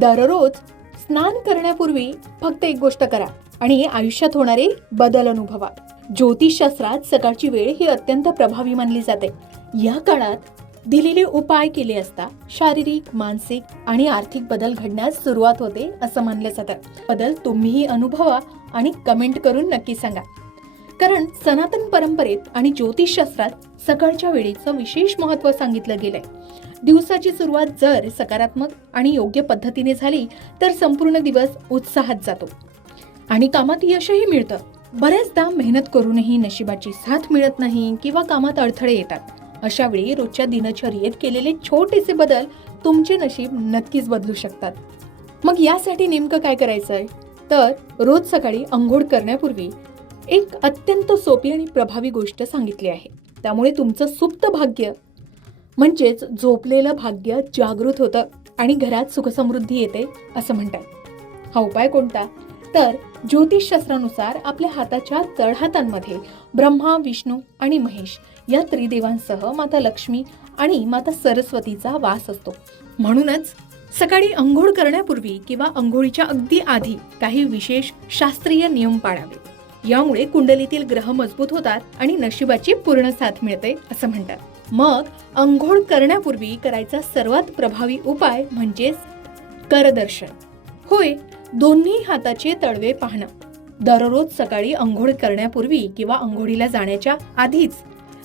दररोज स्नान करण्यापूर्वी फक्त एक गोष्ट करा आणि आयुष्यात होणारे बदल अनुभवा. ज्योतिषशास्त्रात सकाळची वेळ ही अत्यंत प्रभावी मानली जाते. या काळात दिलेले उपाय केले असता शारीरिक, मानसिक आणि आर्थिक बदल घडण्यास सुरुवात होते असं मानलं जातं. बदल तुम्हीही अनुभवा आणि कमेंट करून नक्की सांगा. कारण सनातन परंपरेत आणि ज्योतिषशास्त्रात सकाळच्या वेळेचं विशेष महत्त्व सांगितलं गेलंय. दिवसाची सुरुवात जर सकारात्मक आणि योग्य पद्धतीने झाली तर संपूर्ण दिवस उत्साहात जातो आणि कामात यशही मिळतं. बऱ्याचदा मेहनत करूनही नशिबाची साथ मिळत नाही किंवा कामात अडथळे येतात. अशा वेळी रोजच्या दिनचर्येत केलेले छोटेसे बदल तुमचे नशीब नक्कीच बदलू शकतात. मग यासाठी नेमकं काय करायचंय तर रोज सकाळी अंघोळ करण्यापूर्वी एक अत्यंत सोपी आणि प्रभावी गोष्ट सांगितली आहे. त्यामुळे तुमचं सुप्त भाग्य म्हणजेच झोपलेलं भाग्य जागृत होतं आणि घरात सुखसमृद्धी येते असं म्हणतात. हा उपाय कोणता तर ज्योतिषशास्त्रानुसार आपल्या हाताच्या तळहातांमध्ये ब्रह्मा, विष्णू आणि महेश या त्रिदेवांसह माता लक्ष्मी आणि माता सरस्वतीचा वास असतो. म्हणूनच सकाळी अंघोळ करण्यापूर्वी किंवा अंघोळीच्या अगदी आधी काही विशेष शास्त्रीय नियम पाळावे. यामुळे कुंडलीतील ग्रह मजबूत होतात आणि नशिबाची पूर्ण साथ मिळते असं म्हणतात. मग अंघोळ करण्यापूर्वी करायचा सर्वात प्रभावी उपाय म्हणजेच करदर्शन होय. दोन्ही हाताचे तळवे पाहणं. दररोज सकाळी अंघोळ करण्यापूर्वी किंवा अंघोळीला जाण्याच्या आधीच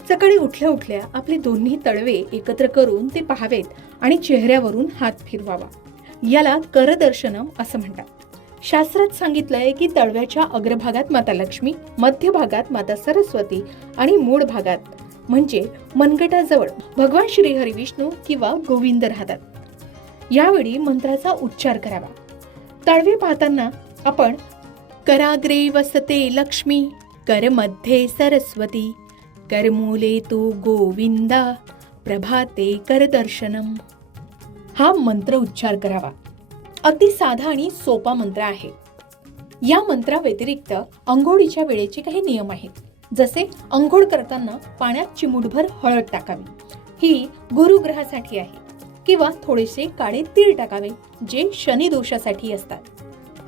सकाळी उठल्या उठल्या आपले दोन्ही तळवे एकत्र करून ते पाहावेत आणि चेहऱ्यावरून हात फिरवावा. याला करदर्शनम असं म्हणतात. शास्त्रात सांगितलंय की तळव्याच्या अग्रभागात माता लक्ष्मी, मध्य भागात माता सरस्वती आणि मूळ भागात म्हणजे मनगटाजवळ भगवान श्री हरी विष्णू किंवा गोविंद राहतात. यावेळी मंत्राचा उच्चार करावा. तळवे पाहताना आपण कराग्रे वसते लक्ष्मी, कर मध्ये सरस्वती, करमूले तू गोविंदा, प्रभाते करदर्शनम हा मंत्र उच्चार करावा. अगदी साधा आणि सोपा मंत्र आहे. या मंत्रा व्यतिरिक्त अंघोळीच्या वेळेचे काही नियम आहेत. जसे अंघोळ करताना पाण्यात चिमूटभर हळद टाकावी. ही गुरुग्रहासाठी आहे. किंवा थोडेसे काळे तीळ टाकावे जे शनी दोषासाठी असतात.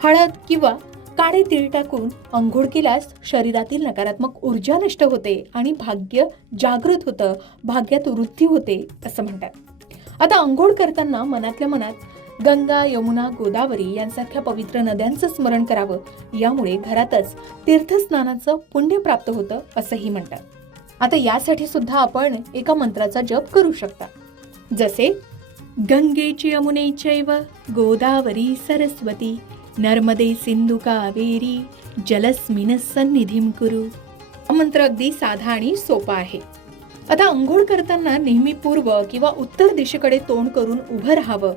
हळद किंवा काळे तीळ टाकून अंघोळ केल्यास शरीरातील नकारात्मक ऊर्जा नष्ट होते आणि भाग्य जागृत होतं, भाग्यात वृद्धी होते असं म्हणतात. आता अंघोळ करताना मनातल्या मनात गंगा, यमुना, गोदावरी यांसारख्या पवित्र नद्यांचं स्मरण करावं. यामुळे घरातच तीर्थस्नानाचं पुण्य प्राप्त होतं असंही म्हणतात. आता यासाठी सुद्धा आपण एका मंत्राचा जप करू शकता. जसे गंगेची यमुने चैव गोदावरी सरस्वती नर्मदे सिंधू कावेरी जलस्मिन सन्निधिं कुरु. हा मंत्र अगदी साधा आणि सोपा आहे. आता अंघोळ करताना नेहमी पूर्व किंवा उत्तर दिशेकडे तोंड करून उभं राहावं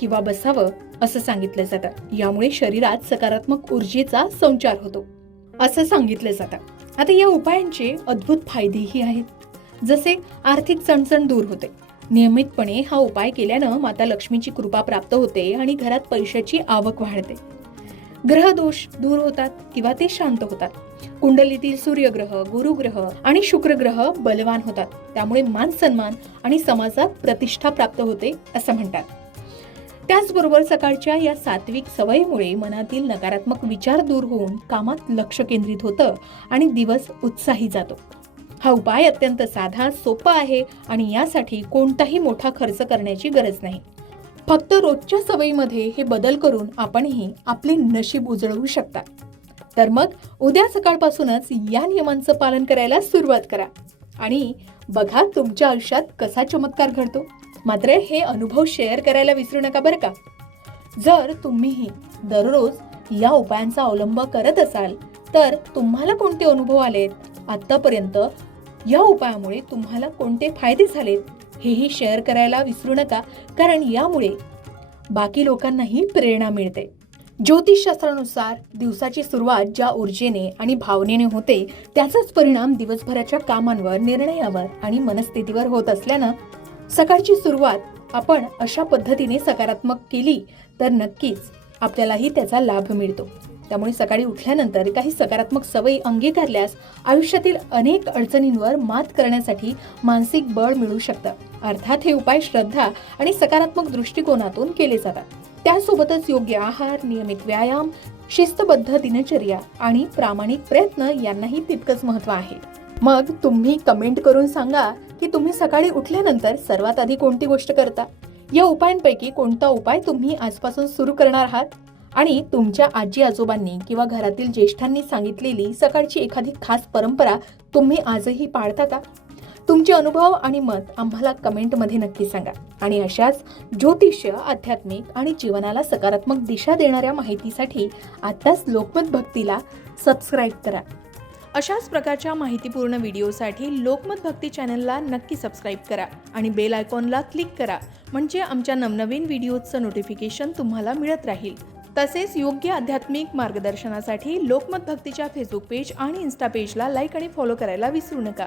किंवा बसावं असं सांगितलं जातं. यामुळे शरीरात सकारात्मक ऊर्जेचा संचार होतो असं सांगितलं जातं. आता या उपायांचे अद्भुत फायदेही आहेत. जसे आर्थिक चणचण दूर होते. नियमितपणे हा उपाय केल्यानं माता लक्ष्मीची कृपा प्राप्त होते आणि घरात पैशाची आवक वाढते. ग्रह दोष दूर होतात किंवा ते शांत होतात. कुंडलीतील सूर्यग्रह, गुरुग्रह आणि शुक्रग्रह बलवान होतात. त्यामुळे मान सन्मान आणि समाजात प्रतिष्ठा प्राप्त होते असं म्हणतात. त्याचबरोबर सकाळच्या या सात्विक सवयीमुळे मनातील नकारात्मक विचार दूर होऊन कामात लक्ष केंद्रित होतं आणि दिवस उत्साही जातो. हा उपाय अत्यंत साधा, सोपा आहे आणि यासाठी कोणताही मोठा खर्च करण्याची गरज नाही. फक्त रोजच्या सवयीमध्ये हे बदल करून आपणही आपले नशीब उजळवू शकता. तर मग उद्या सकाळपासूनच या नियमांचं पालन करायला सुरुवात करा आणि बघा तुमच्या आयुष्यात कसा चमत्कार घडतो. मात्र हे अनुभव शेअर करायला विसरू नका बरं का. जर तुम्हीही दररोज या उपायांचा अवलंब करत असाल तर तुम्हाला कोणते अनुभव आलेत, आतापर्यंत या उपायामुळे तुम्हाला कोणते फायदे झालेत हेही शेअर करायला विसरू नका. कारण यामुळे बाकी लोकांनाही प्रेरणा मिळते. ज्योतिषशास्त्रानुसार दिवसाची सुरुवात ज्या ऊर्जेने आणि भावनेने होते त्याचाच परिणाम दिवसभराच्या कामांवर, निर्णयावर आणि मनस्थितीवर होत असल्यानं सकाळची सुरुवात आपण अशा पद्धतीने सकारात्मक केली तर नक्कीच आपल्यालाही त्याचा लाभ मिळतो. त्यामुळे सकाळी उठल्यानंतर काही सकारात्मक सवयी अंगीकारल्यास आयुष्यातील अनेक अडचणींवर मात करण्यासाठी मानसिक बळ मिळू शकतं. अर्थात हे उपाय श्रद्धा आणि सकारात्मक दृष्टिकोनातून केले जातात. त्यासोबतच योग्य आहार, नियमित व्यायाम, शिस्तबद्ध दिनचर्या आणि प्रामाणिक प्रयत्न यांनाही तितकंच महत्त्व आहे. मग तुम्ही कमेंट करून सांगा की तुम्ही सकाळी उठल्यानंतर सर्वात आधी कोणती गोष्ट करता. या उपायांपैकी कोणता उपाय तुम्ही आजपासून सुरू करणार आहात आणि तुमच्या आजी आजोबांनी किंवा घरातील ज्येष्ठांनी सांगितलेली सकाळची एखादी खास परंपरा तुम्ही आजही पाळता का? तुमचे अनुभव आणि मत आम्हाला कमेंटमध्ये नक्की सांगा. आणि अशाच ज्योतिष्य, आध्यात्मिक आणि जीवनाला सकारात्मक दिशा देणाऱ्या माहितीसाठी आताच लोकमत भक्तीला सबस्क्राईब करा. अशाच प्रकारच्या माहितीपूर्ण व्हिडिओसाठी लोकमत भक्ती चॅनलला नक्की सबस्क्राईब करा आणि बेल आयकॉनला क्लिक करा, म्हणजे आमच्या नवनवीन व्हिडिओचं नोटिफिकेशन तुम्हाला मिळत राहील. तसेच योग्य आध्यात्मिक मार्गदर्शनासाठी लोकमत भक्तीच्या फेसबुक पेज आणि इन्स्टा पेजला लाईक आणि फॉलो करायला विसरू नका.